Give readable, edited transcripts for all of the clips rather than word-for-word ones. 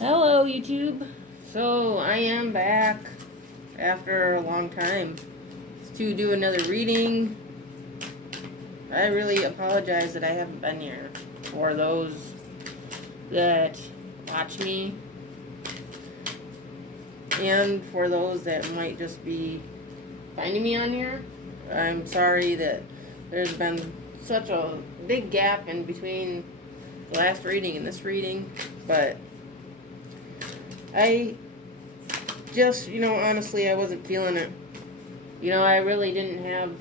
Hello, YouTube. So, I am back after a long time to do another reading. I really apologize that I haven't been here. For those that watch me, and for those that might just be finding me on here, I'm sorry that there's been such a big gap in between the last reading and this reading, but I just, honestly, I wasn't feeling it. I really didn't have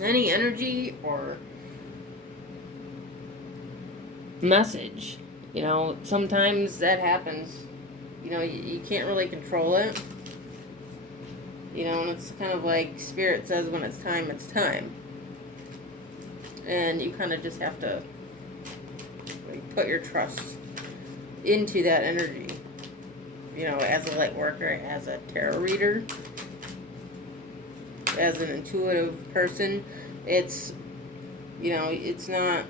any energy or message. Sometimes that happens. You can't really control it. And it's kind of like Spirit says when it's time, it's time. And you kind of just have to put your trust into that energy. As a light worker, as a tarot reader, as an intuitive person, it's not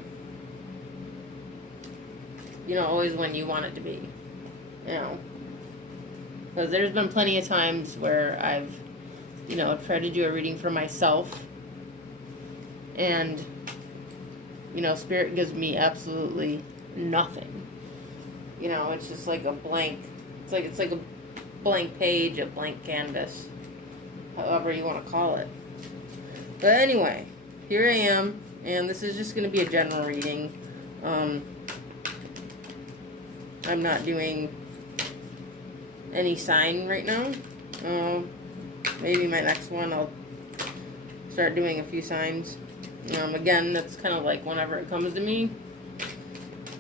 always when you want it to be. Because there's been plenty of times where I've tried to do a reading for myself, and Spirit gives me absolutely nothing. It's just like a blank. It's like a blank page, a blank canvas, however you want to call it. But anyway, here I am, and this is just going to be a general reading. I'm not doing any sign right now. Maybe my next one I'll start doing a few signs. Again, that's kind of like whenever it comes to me.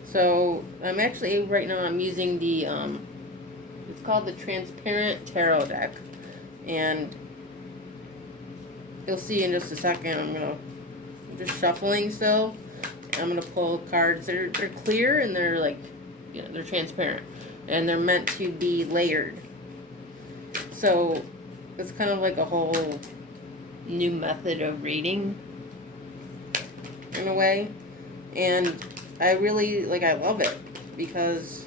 So I'm actually right now I'm using the it's called the Transparent Tarot deck, and you'll see in just a second. I'm just shuffling still. I'm gonna pull cards. They're clear and they're like, they're transparent, and they're meant to be layered. So it's kind of like a whole new method of reading in a way, and I really I love it because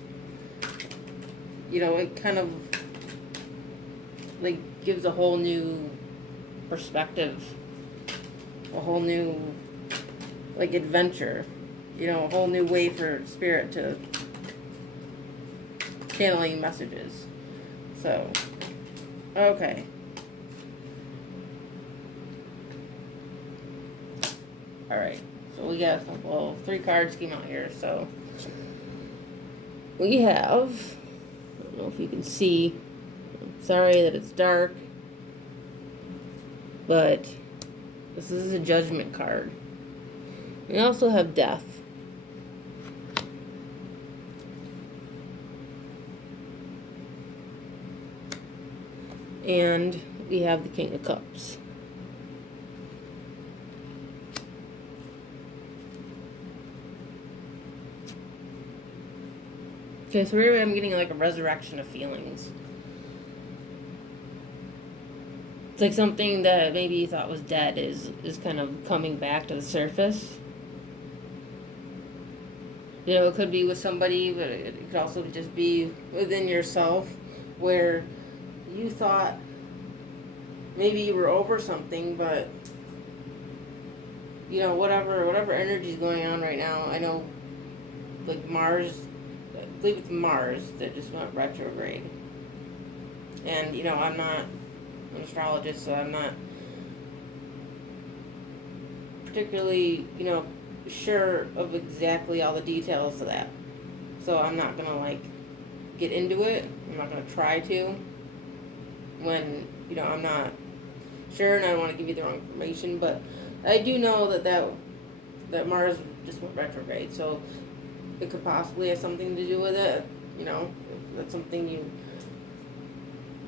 it kind of gives a whole new perspective, a whole new adventure, a whole new way for Spirit to channeling messages. So, okay. Alright, so we got three cards came out here. So we have, I don't know if you can see, sorry that it's dark, but this is a Judgment card. We also have Death. And we have the King of Cups. Okay, so really I'm getting a resurrection of feelings. It's like something that maybe you thought was dead is kind of coming back to the surface. It could be with somebody, but it could also just be within yourself, where you thought maybe you were over something, but whatever energy is going on right now. I know, Mars, I believe it's Mars that just went retrograde, and I'm not an astrologist, so I'm not particularly sure of exactly all the details of that. So I'm not gonna get into it. I'm not gonna try to when I'm not sure, and I don't want to give you the wrong information. But I do know that Mars just went retrograde, so it could possibly have something to do with it. If that's something you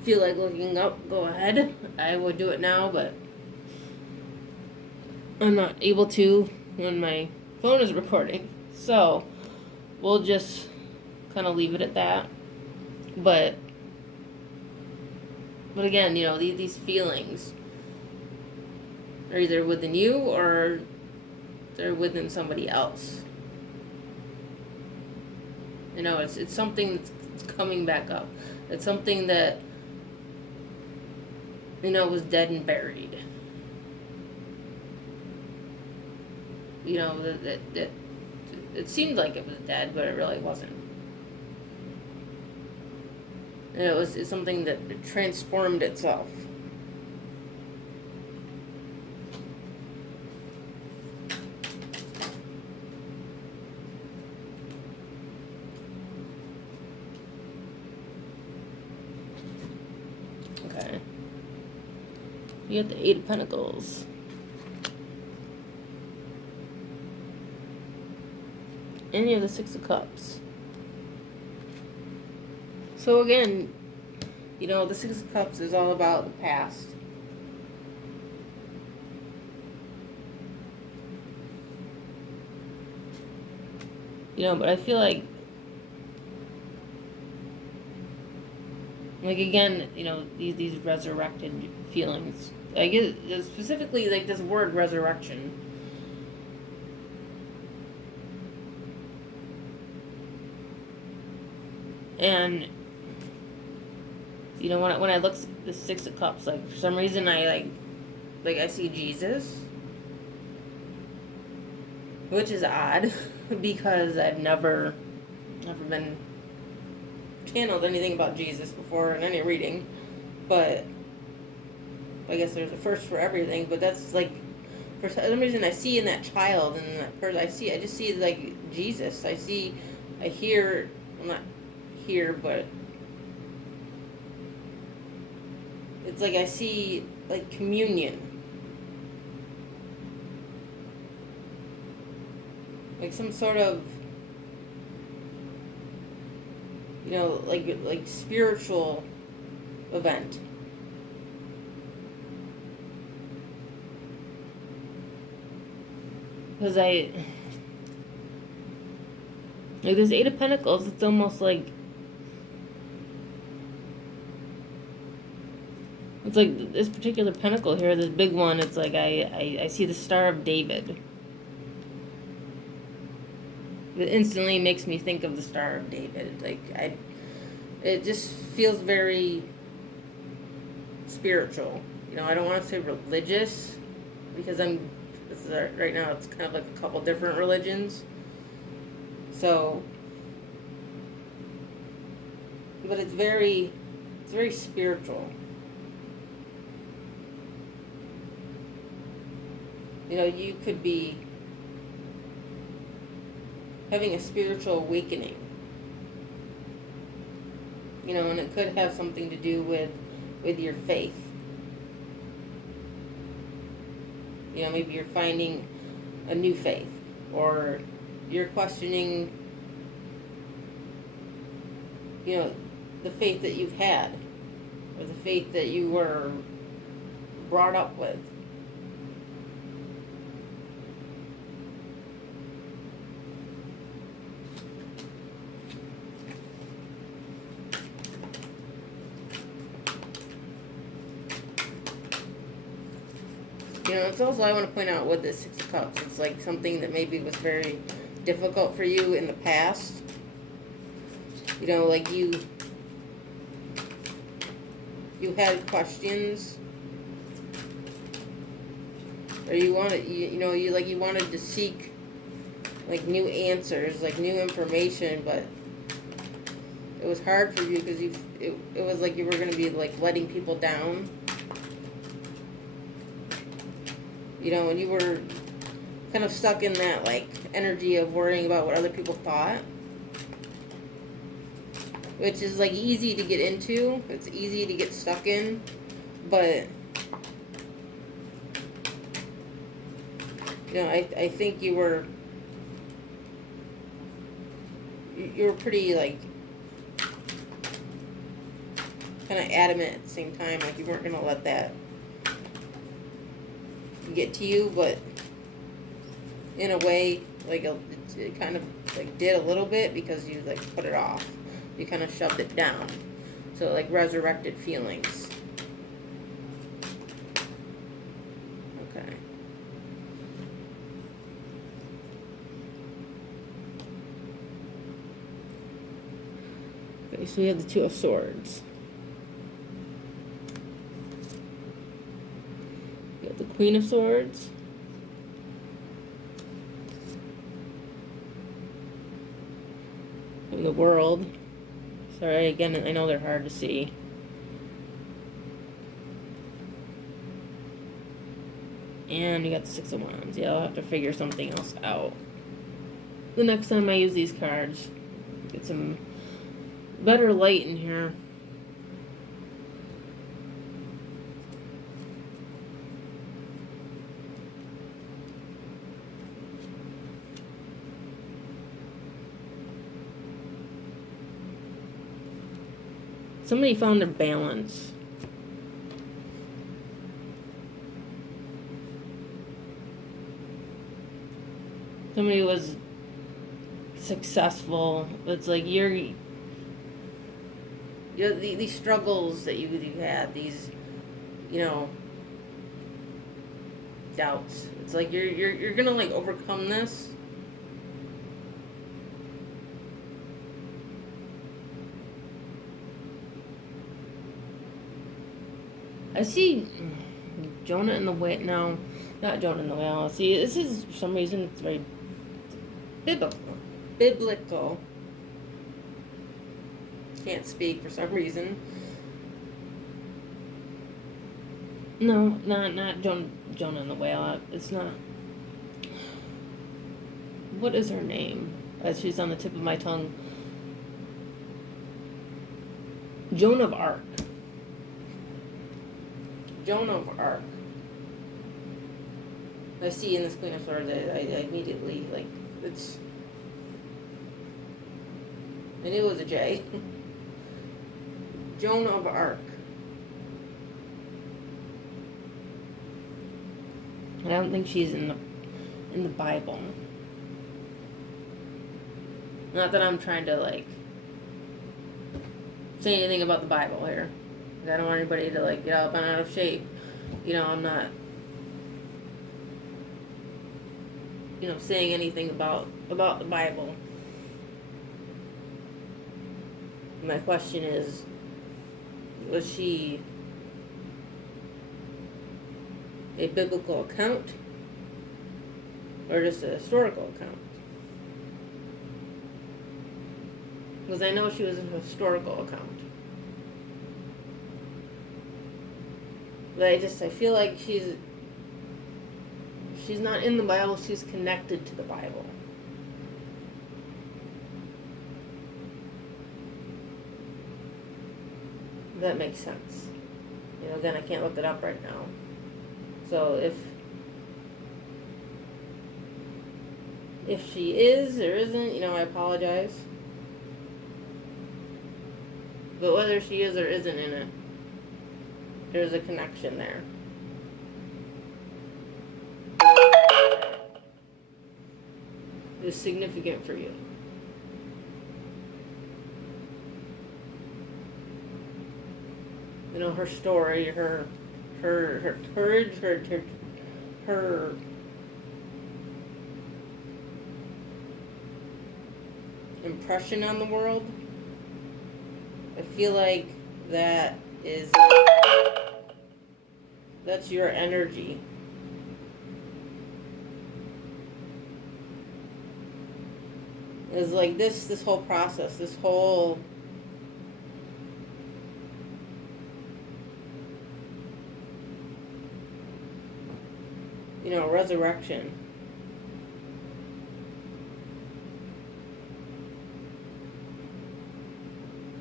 feel like looking up, go ahead. I would do it now, but I'm not able to when my phone is recording. So we'll just kind of leave it at that. But again, these feelings are either within you or they're within somebody else. You know, it's something that's coming back up. It's something that, you know, was dead and buried. You know, that it seemed like it was dead, but it really wasn't. And it's something that transformed itself. Okay. You got the Eight of Pentacles. And you have the Six of Cups. So again, you know, the Six of Cups is all about the past. You know, but I feel like again, you know, these resurrected feelings. I guess specifically like this word resurrection. And you know, when I look at the Six of Cups, like for some reason I like I see Jesus, which is odd because I've never been channeled anything about Jesus before in any reading, but I guess there's a first for everything. But that's like, for some reason I see in that child and that person, I just see like Jesus. I hear, well, not hear, but it's like I see like communion, like some sort of, you know, like spiritual event. Because like this Eight of Pentacles, it's almost like, it's like this particular pentacle here, this big one, it's like I see the Star of David. It instantly makes me think of the Star of David. Like it just feels very spiritual. You know, I don't want to say religious because right now it's kind of like a couple different religions. So, but it's very spiritual. You know, you could be having a spiritual awakening. You know, and it could have something to do with your faith. You know, maybe you're finding a new faith, or you're questioning, you know, the faith that you've had, or the faith that you were brought up with. You know, it's also, I want to point out with the Six of Cups, it's like something that maybe was very difficult for you in the past. You know, like you had questions, or you wanted, you wanted to seek like new answers, like new information, but it was hard for you because it was like you were going to be like letting people down. You know, and you were kind of stuck in that like energy of worrying about what other people thought, which is like easy to get into. It's easy to get stuck in, but you know, I think you were pretty like kind of adamant at the same time, like you weren't gonna let that get to you, but in a way, like it kind of like did a little bit because you like put it off. You kind of shoved it down, so it like resurrected feelings. Okay. Okay, so we have the Two of Swords. We have the Queen of Swords. And the World. Sorry, again, I know they're hard to see. And you got the Six of Wands. Yeah, I'll have to figure something else out the next time I use these cards. Get some better light in here. Somebody found their balance. Somebody was successful. It's like these struggles that you had, these, doubts. It's like you're gonna like overcome this. I see Jonah in the Whale. No, not Jonah in the Whale. See, this is for some reason it's very biblical. Can't speak for some reason. No, not Jonah in the Whale. It's not. What is her name? She's on the tip of my tongue. Joan of Arc. Joan of Arc. I see in this Queen of Swords, I immediately, like, it's... I knew it was a J. Joan of Arc. I don't think she's in the Bible. Not that I'm trying to, like, say anything about the Bible here. I don't want anybody to, like, get up and out of shape. I'm not, saying anything about the Bible. My question is, was she a biblical account or just a historical account? Because I know she was a historical account. But I feel like she's not in the Bible, she's connected to the Bible. That makes sense. Again, I can't look it up right now. So if she is or isn't, I apologize. But whether she is or isn't in it, there's a connection there. It's significant for you. Her story, her courage, her impression on the world. I feel like that's your energy. It's like this whole process, this whole resurrection.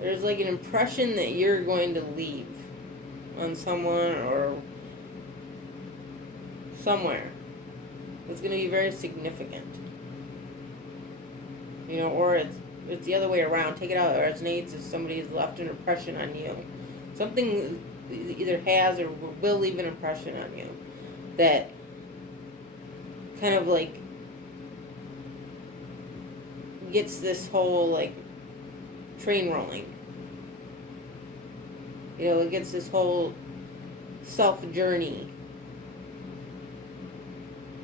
There's like an impression that you're going to leave on someone or somewhere. It's going to be very significant. Or it's the other way around. Take it out. It resonates if somebody's left an impression on you. Something either has or will leave an impression on you that kind of like gets this whole like train rolling. It gets this whole self journey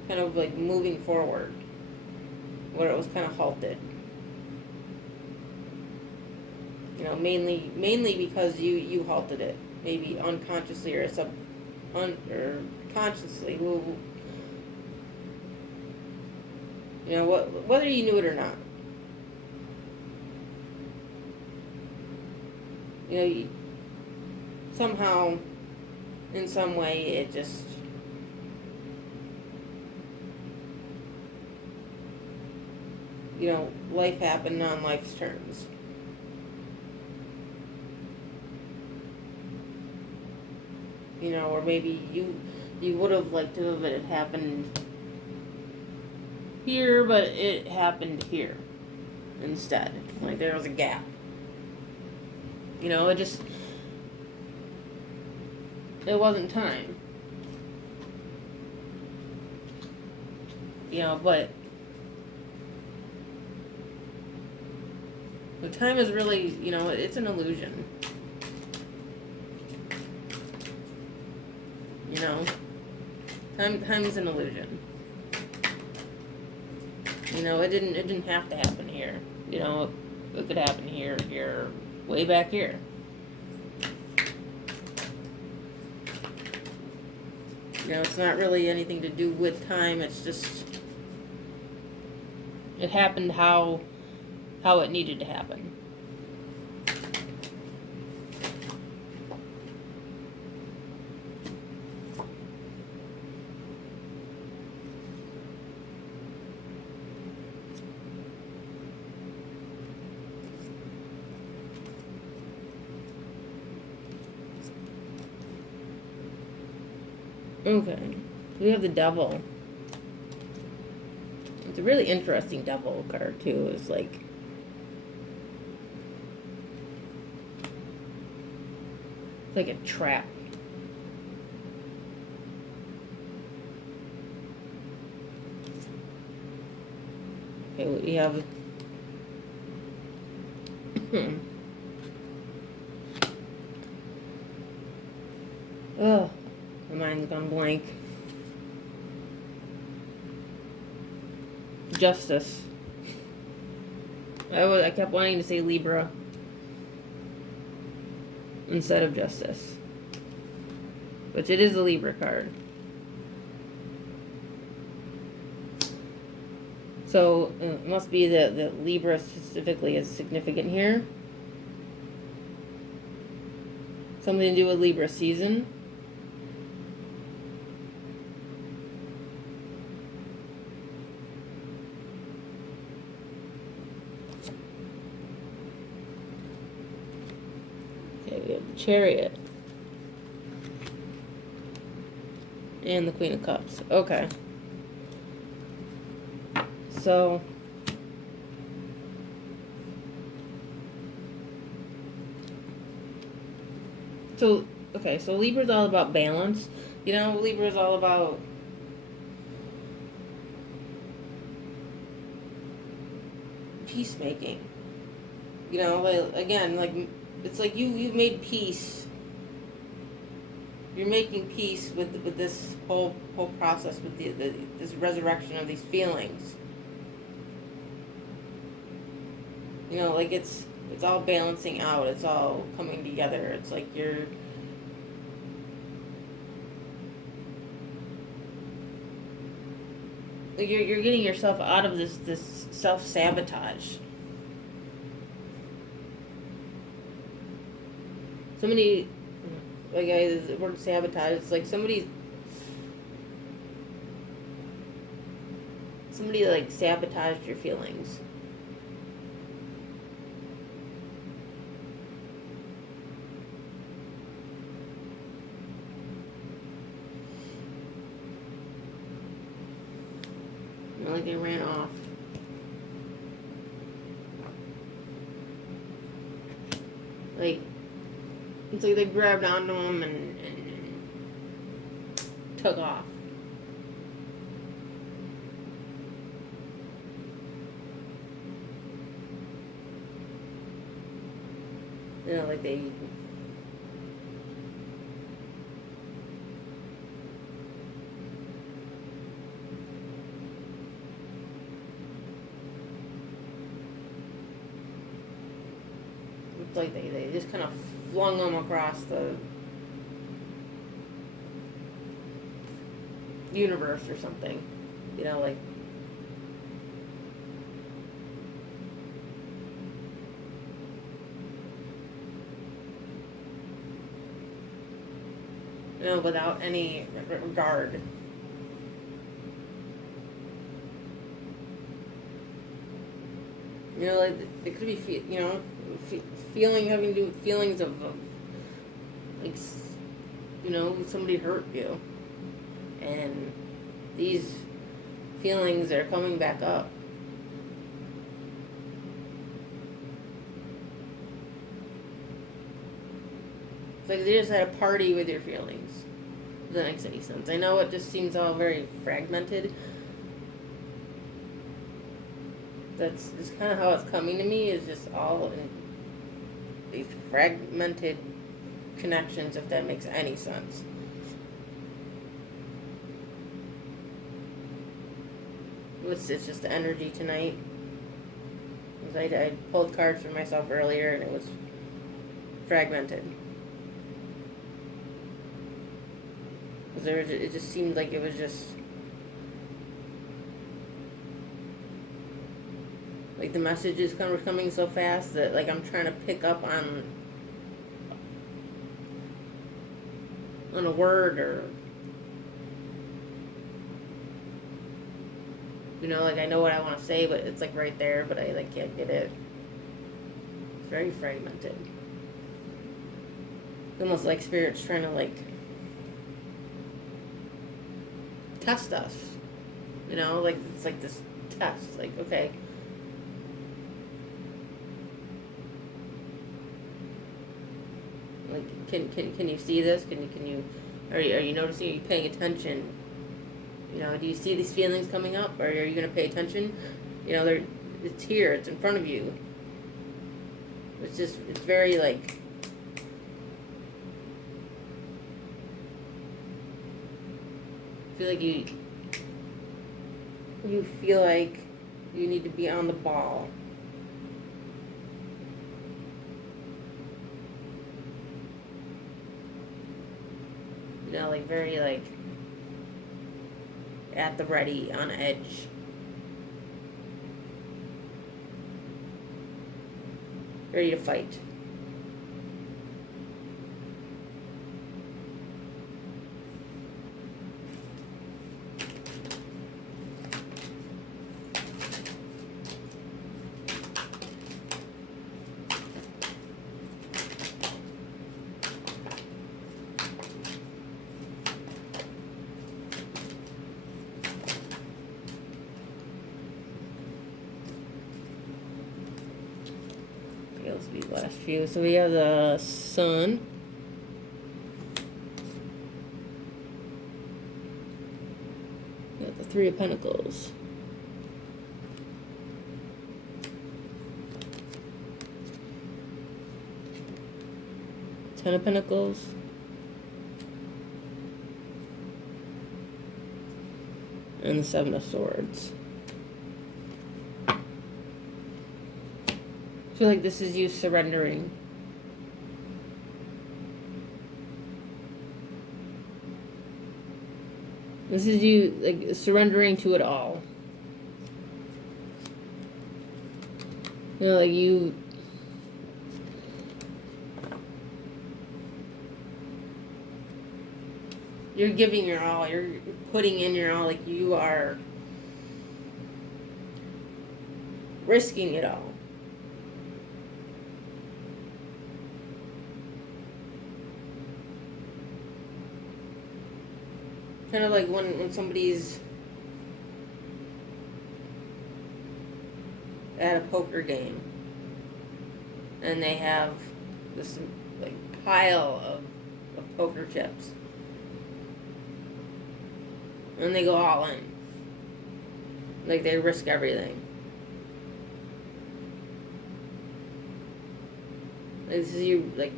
kind of like moving forward where it was kind of halted. You know, mainly because you halted it, maybe unconsciously or or consciously. You know, whether you knew it or not. You know, somehow, in some way, it just, you know, life happened on life's terms. You know, or maybe you would have liked to have it happened here, but it happened here instead. Like there was a gap. You know, it wasn't time. You know, but the time is really, you know, it's an illusion. You know, time is an illusion. You know, it didn't have to happen here. You know, it could happen here, way back here. You know, it's not really anything to do with time. It's just it happened how it needed to happen. Okay, we have the devil. It's a really interesting devil card too. It's like a trap. Okay, we have oh, my mind's gone blank. Justice. I kept wanting to say Libra instead of justice, which it is a Libra card. So it must be that Libra specifically is significant here. Something to do with Libra season. Okay, we have the Chariot. And the Queen of Cups. Okay. So okay, so Libra's all about balance. You know, Libra's all about peacemaking. You know, like, again, like it's like you've made peace. You're making peace with this whole process, with this resurrection of these feelings. You know, like it's all balancing out. It's all coming together. It's like you're getting yourself out of this self-sabotage. Somebody, like the word sabotage, it's like somebody like sabotaged your feelings. You know, like they ran off. Like, it's like they grabbed onto him and took off. You know, like they It's like they just kind of flung them across the universe or something. You know, like, you know, without any regard. You know, like, it could be, you know, feeling, having to do with feelings of like, you know, somebody hurt you. And these feelings are coming back up. It's like they just had a party with your feelings. If that makes any sense. I know it just seems all very fragmented. That's just kind of how it's coming to me, is just all in these fragmented connections, if that makes any sense. It's just the energy tonight. I pulled cards for myself earlier and it was fragmented. It just seemed like it was just like the messages were coming so fast that like I'm trying to pick up on a word, or you know, like I know what I want to say, but it's like right there, but I like can't get it. It's very fragmented. It's almost like Spirit's trying to like test us. You know, like it's like this test. Like, okay, like can you see this? Can you are you noticing? Are you paying attention? You know, do you see these feelings coming up, or are you going to pay attention? You know, it's here. It's in front of you. It's very like. I feel like you feel like you need to be on the ball. You know, like very like at the ready, on edge. Ready to fight. Let's be the last few. So we have the Sun. We got the Three of Pentacles. Ten of Pentacles. And the Seven of Swords. I feel like this is you surrendering. This is you like surrendering to it all. You know, like you're giving your all. You're putting in your all. Like you are risking it all. Kind of like when somebody's at a poker game and they have this like pile of poker chips and they go all in. Like they risk everything. Like this is you like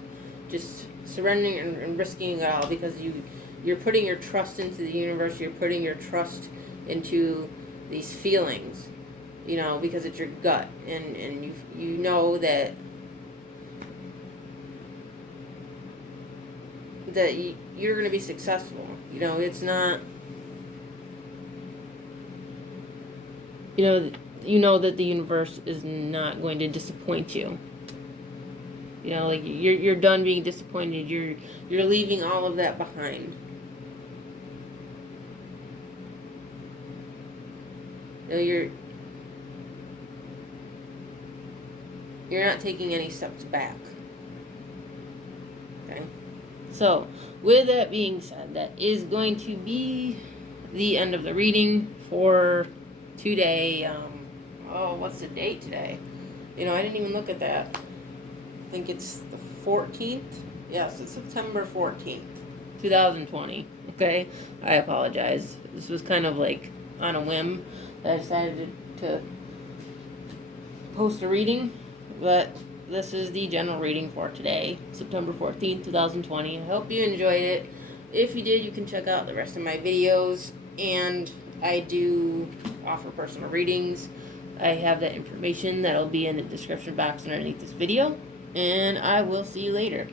just surrendering and risking it all because you're putting your trust into the universe. You're putting your trust into these feelings, you know, because it's your gut, and you know that that you're going to be successful. You know, it's not, you know that the universe is not going to disappoint you. You know, like you're done being disappointed. You're leaving all of that behind. You know, you're not taking any steps back. Okay? So, with that being said, that is going to be the end of the reading for today. What's the date today? You know, I didn't even look at that. I think it's the 14th. Yes, it's September 14th, 2020. Okay? I apologize. This was kind of like on a whim that I decided to post a reading, but this is the general reading for today, September 14th, 2020. I hope you enjoyed it. If you did, you can check out the rest of my videos, and I do offer personal readings. I have that information that'll be in the description box underneath this video, and I will see you later.